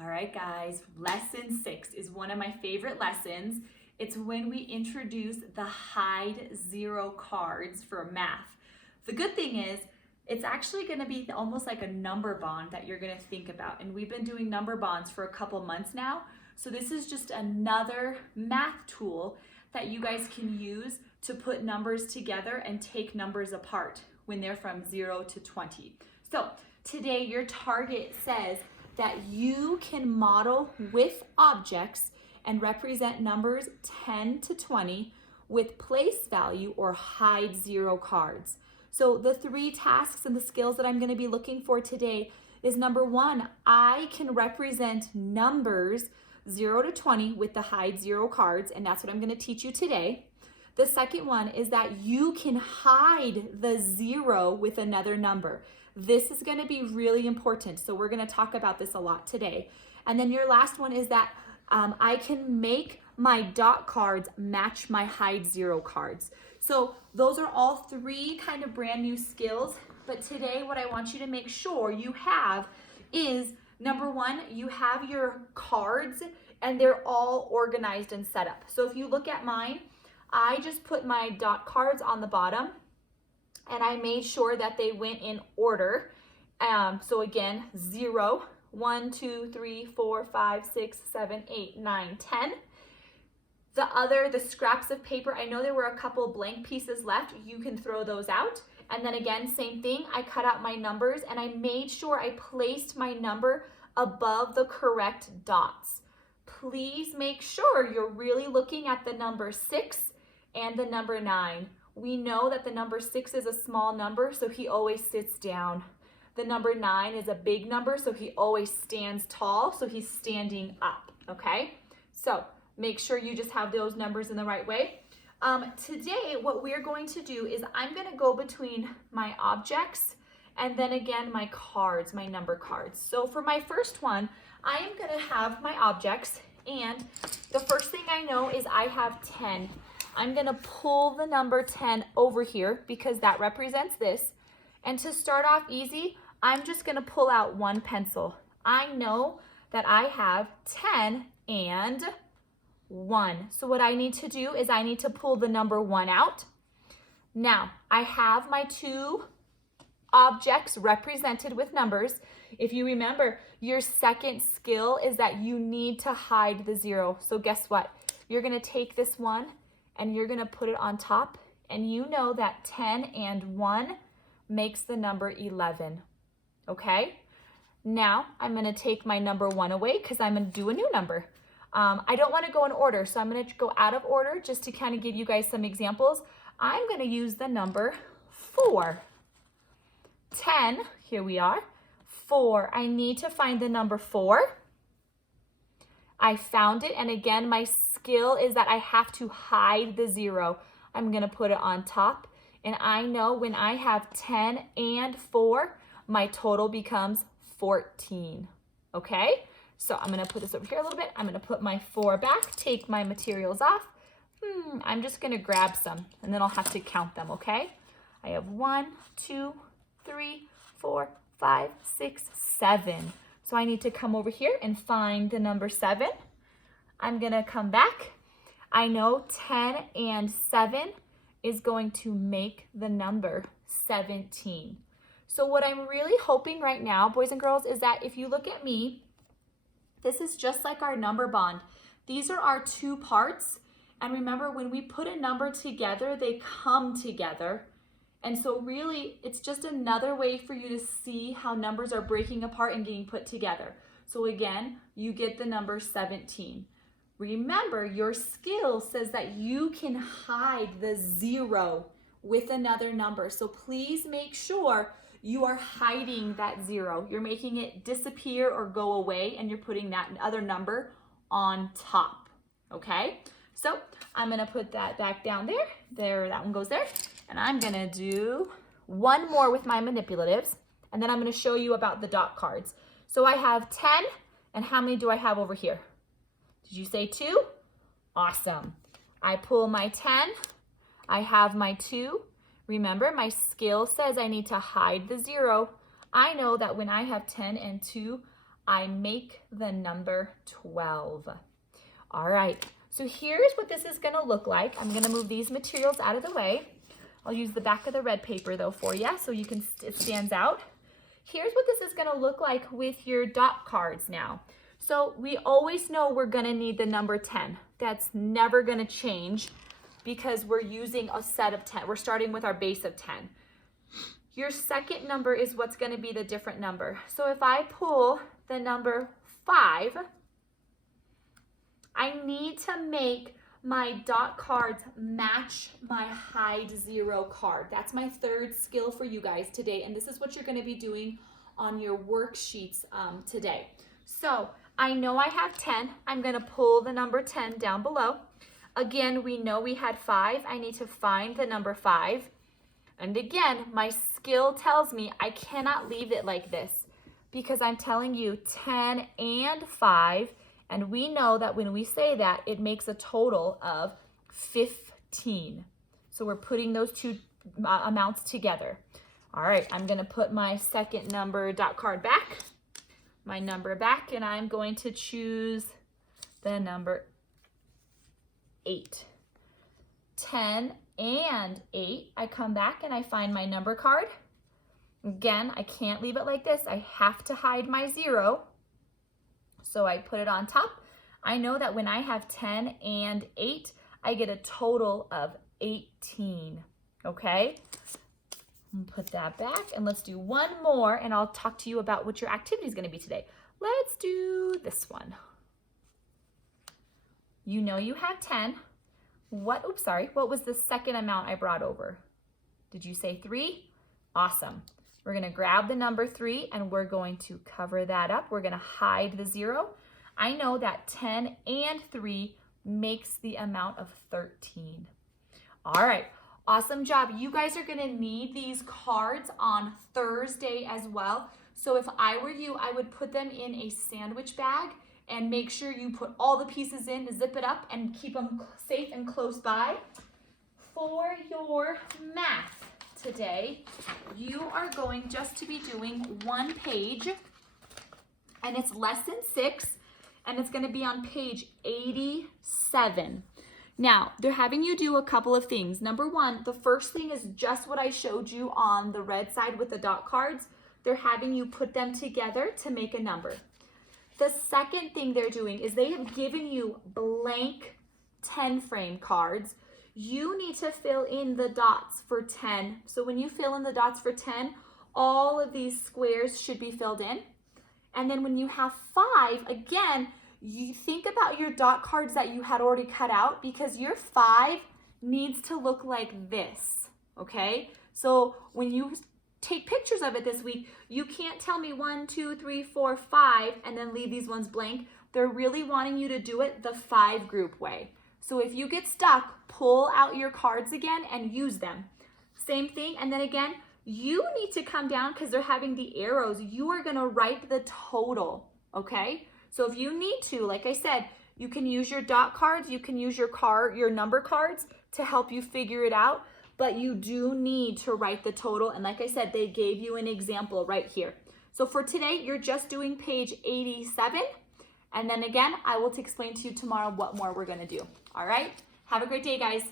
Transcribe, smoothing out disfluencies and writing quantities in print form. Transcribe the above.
All right, guys, lesson 6 is one of my favorite lessons. It's when we introduce the hide zero cards for math. The good thing is, it's actually going to be almost like a number bond that you're going to think about. And we've been doing number bonds for a couple months now. So this is just another math tool that you guys can use to put numbers together and take numbers apart when they're from 0 to 20. So today your target says that you can model with objects and represent numbers 10 to 20 with place value or hide zero cards. So the 3 tasks and the skills that I'm going to be looking for today is number 1, I can represent numbers 0 to 20 with the hide zero cards, and that's what I'm going to teach you today. The second one is that you can hide the 0 with another number. This is going to be really important, so we're going to talk about this a lot today. And then your last one is that I can make my dot cards match my hide zero cards. So those are all 3 kind of brand new skills, but today what I want you to make sure you have is number 1, you have your cards and they're all organized and set up. So if you look at mine, I just put my dot cards on the bottom and I made sure that they went in order. So again, 0, 1, 2, 3, 4, 5, 6, 7, 8, 9, 10. The scraps of paper, I know there were a couple blank pieces left. You can throw those out. And then again, same thing. I cut out my numbers and I made sure I placed my number above the correct dots. Please make sure you're really looking at the number 6 and the number 9. We know that the number 6 is a small number, so he always sits down. The number 9 is a big number, so he always stands tall, so he's standing up, okay? So make sure you just have those numbers in the right way. Today, what we're going to do is I'm going to go between my objects and then again my cards, my number cards. So for my first one, I am going to have my objects, and the first thing I know is I have 10. I'm going to pull the number 10 over here because that represents this. And to start off easy, I'm just going to pull out 1 pencil. I know that I have 10 and 1. So what I need to do is I need to pull the number 1 out. Now, I have my 2 objects represented with numbers. If you remember, your second skill is that you need to hide the 0. So guess what? You're going to take this one and you're going to put it on top, and you know that 10 and 1 makes the number 11. Okay? Now, I'm going to take my number 1 away because I'm going to do a new number. I don't want to go in order, so I'm going to go out of order just to kind of give you guys some examples. I'm going to use the number 4. 10, here we are. 4, I need to find the number 4. I found it, and again, my skill is that I have to hide the 0. I'm going to put it on top, and I know when I have 10 and 4, my total becomes 14. Okay? So I'm going to put this over here a little bit. I'm going to put my 4 back, take my materials off. I'm just going to grab some, and then I'll have to count them, okay? I have 1, 2, 3, 4, 5, 6, 7. So I need to come over here and find the number 7. I'm going to come back. I know 10 and 7 is going to make the number 17. So what I'm really hoping right now, boys and girls, is that if you look at me, this is just like our number bond. These are our 2 parts. And remember, when we put a number together, they come together. And so really, it's just another way for you to see how numbers are breaking apart and getting put together. So again, you get the number 17. Remember, your skill says that you can hide the 0 with another number. So please make sure you are hiding that 0. You're making it disappear or go away, and you're putting that other number on top, okay? So I'm gonna put that back down there. There, that one goes there. And I'm gonna do 1 more with my manipulatives, and then I'm gonna show you about the dot cards. So I have 10, and how many do I have over here? Did you say 2? Awesome. I pull my 10, I have my 2. Remember, my skill says I need to hide the 0. I know that when I have 10 and 2, I make the number 12. All right, so here's what this is gonna look like. I'm gonna move these materials out of the way. I'll use the back of the red paper though for you so you can, it stands out. Here's what this is gonna look like with your dot cards now. So we always know we're gonna need the number 10. That's never gonna change because we're using a set of 10. We're starting with our base of 10. Your second number is what's gonna be the different number. So if I pull the number 5, I need to make my dot cards match my hide 0 card. That's my third skill for you guys today, and this is what you're gonna be doing on your worksheets today. So I know I have 10. I'm gonna pull the number 10 down below. Again, we know we had 5. I need to find the number 5. And again, my skill tells me I cannot leave it like this because I'm telling you 10 and 5. And we know that when we say that, it makes a total of 15. So we're putting those two amounts together. All right, I'm gonna put my second number dot card back, my number back, and I'm going to choose the number 8. 10 and 8, I come back and I find my number card. Again, I can't leave it like this. I have to hide my 0. So I put it on top. I know that when I have 10 and 8, I get a total of 18, okay? Put that back and let's do one more and I'll talk to you about what your activity is gonna be today. Let's do this one. You know you have 10. What was the second amount I brought over? Did you say 3? Awesome. We're gonna grab the number 3 and we're going to cover that up. We're gonna hide the 0. I know that 10 and 3 makes the amount of 13. All right, awesome job. You guys are gonna need these cards on Thursday as well. So if I were you, I would put them in a sandwich bag and make sure you put all the pieces in, zip it up, and keep them safe and close by. For your math today, you are going just to be doing one page, and it's lesson 6, and it's going to be on page 87. Now, they're having you do a couple of things. Number 1, the first thing is just what I showed you on the red side with the dot cards. They're having you put them together to make a number. The second thing they're doing is they have given you blank 10 frame cards. You need to fill in the dots for 10. So when you fill in the dots for 10, all of these squares should be filled in. And then when you have 5, again, you think about your dot cards that you had already cut out because your 5 needs to look like this, okay? So when you take pictures of it this week, you can't tell me 1, 2, 3, 4, 5, and then leave these ones blank. They're really wanting you to do it the 5 group way. So if you get stuck, pull out your cards again and use them. Same thing, and then again, you need to come down because they're having the arrows. You are gonna write the total, okay? So if you need to, like I said, you can use your dot cards, you can use your number cards to help you figure it out, but you do need to write the total. And like I said, they gave you an example right here. So for today, you're just doing page 87. And then again, I will explain to you tomorrow what more we're gonna do. All right? Have a great day, guys.